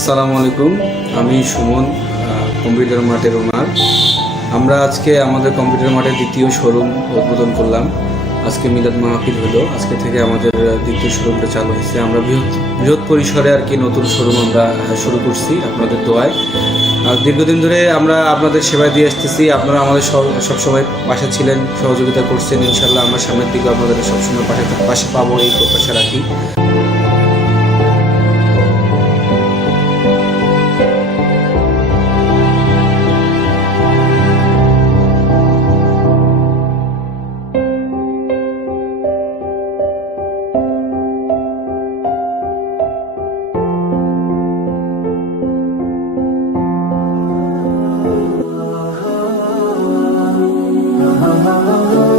আসসালামু আলাইকুম। আমি সুমন কম্পিউটার মাঠের ওনার। আমরা আজকে আমাদের কম্পিউটার মাঠের দ্বিতীয় শোরুম উদ্বোধন করলাম। আজকে মিলাদ মাহফিল হলো। আজকে থেকে আমাদের দ্বিতীয় শোরুমটা চালু হয়েছে। আমরা বৃহৎ বৃহৎ পরিসরে আর কি নতুন শোরুম আমরা শুরু করছি আপনাদের দোয়ায়। আর দীর্ঘদিন ধরে আমরা আপনাদের সেবায় দিয়ে আসতেছি। আপনারা আমাদের সব- সবসময় পাশে ছিলেন, সহযোগিতা করছেন। ইনশাল্লাহ আমরা সামনের দিকে আপনাদের সবসময় পাশে পাশে পাবো এই প্রত্যাশা রাখি। oh.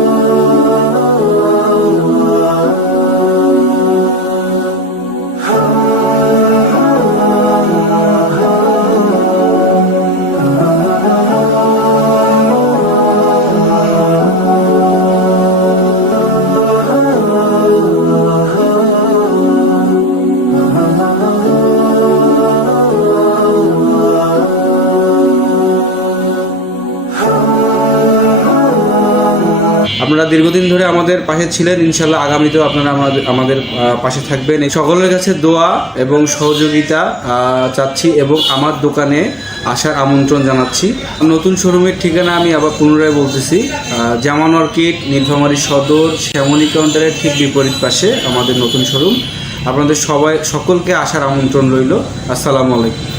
আপনারা দীর্ঘদিন ধরে আমাদের পাশে ছিলেন ইনশাল্লাহ আগামীতেও আপনারা আমাদের আমাদের পাশে থাকবেন। এই সকলের কাছে দোয়া এবং সহযোগিতা চাচ্ছি এবং আমার দোকানে আসার আমন্ত্রণ জানাচ্ছি। নতুন শোরুমের ঠিকানা আমি আবার পুনরায় বলতেছি জামান অর্কিড নীলফামারী সদর, শ্যামলী কাউন্টারের ঠিক বিপরীত পাশে আমাদের নতুন শোরুম। আপনাদের সবাই সকলকে আসার আমন্ত্রণ রইল। আসসালামু আলাইকুম।